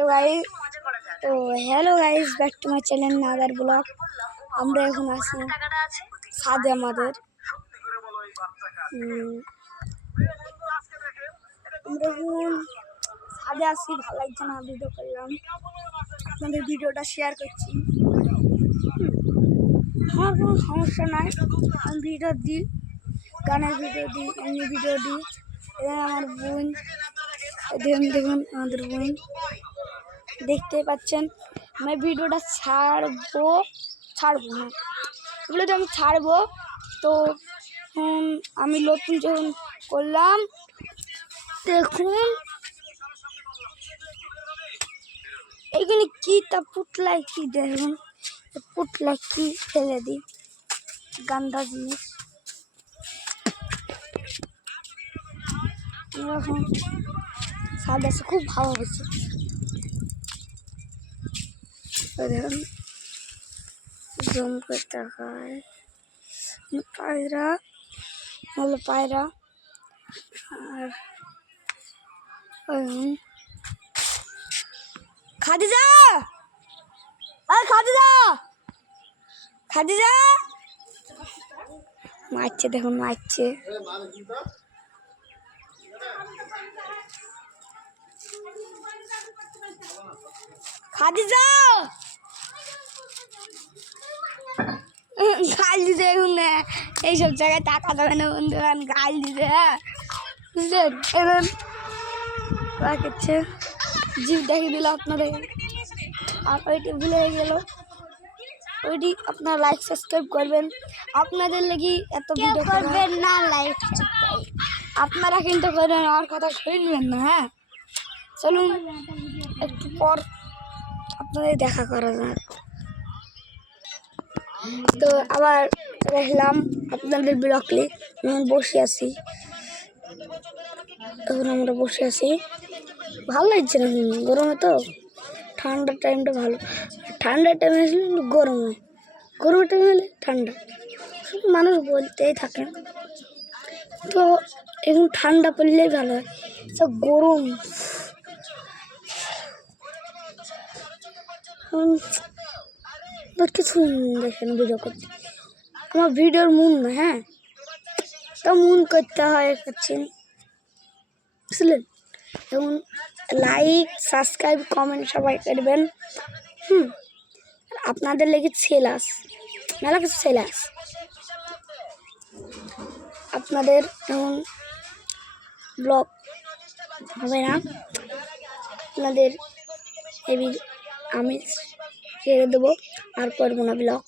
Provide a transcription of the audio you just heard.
Hello guys back to my channel नादार blog. আমরা এখন আছি ছাদে আমাদের আমরা এখন ছাদে আছি, ভালো লাগছে না ভিডিও করলাম, আপনাদের ভিডিওটা শেয়ার করছি। আমার কোনো সমস্যা নাই, আমি ভিডিও দিই, গানের ভিডিও দিই, এমনি ভিডিও দিই। আমার বোন দেখুন আমাদের বোন দেখতে পাচ্ছেন। আমি ভিডিওটা ছাড়বো হ্যাঁ, ভিডিওটা আমি ছাড়বো। তো আমি নতুন যখন করলাম, দেখুন এখানে কি তা পুতলায় কি, দেখুন পুতলায় কি ফেলে দিই, গান্দা জিনিস। এখন ছাদ আছে, খুব ভালো হচ্ছে। দেখুন জুম করে দেখায়, পায়রা হলো পায়রা। আর খাদিজা, আর খাদিজা খাদিজা মারছে, দেখুন মারছে। খাদিজা গাল দিতে, দেখুন এইসব জায়গায় টাকা দেবে না বন্ধুবান, গাল দিতে, হ্যাঁ বুঝলেন। এখন রাখছে জিপ দেখিয়ে দিল আপনাদের, আর ওইটি ভুলে গেল। ওইটি আপনারা লাইক সাবস্ক্রাইব করবেন, আপনাদের লাগি এত ভিডিও করবেন না। লাইক আপনারা কিন্তু করেন, আর কথা শুনবেন না। হ্যাঁ চলুন একটু পর আপনাদের দেখা করা যাক। তো আবার দেখলাম আপনাদের ব্লগে বসে আছি, এখন আমরা বসে আছি, ভালো লাগছে না। গরমে তো ঠান্ডার টাইমটা ভালো, ঠান্ডার টাইমে আসলে গরম হয়, গরমের টাইমে হলে ঠান্ডা, মানুষ বলতেই থাকে। তো এখন ঠান্ডা পড়লেই ভালো হয়, তো গরম কিছু দেখেন ভিডিও করতে, আমার ভিডিওর মন না। হ্যাঁ তো মন করতে হয়, করছেন বুঝলেন। এবং লাইক সাবস্ক্রাইব কমেন্ট সবাই করবেন। আপনাদের লেগে সেলাস মেলা কিছু সেলাস, আপনাদের এমন ব্লগ হবে না, আপনাদের আমি ছেড়ে দেবো, আর করবো না ব্লগ।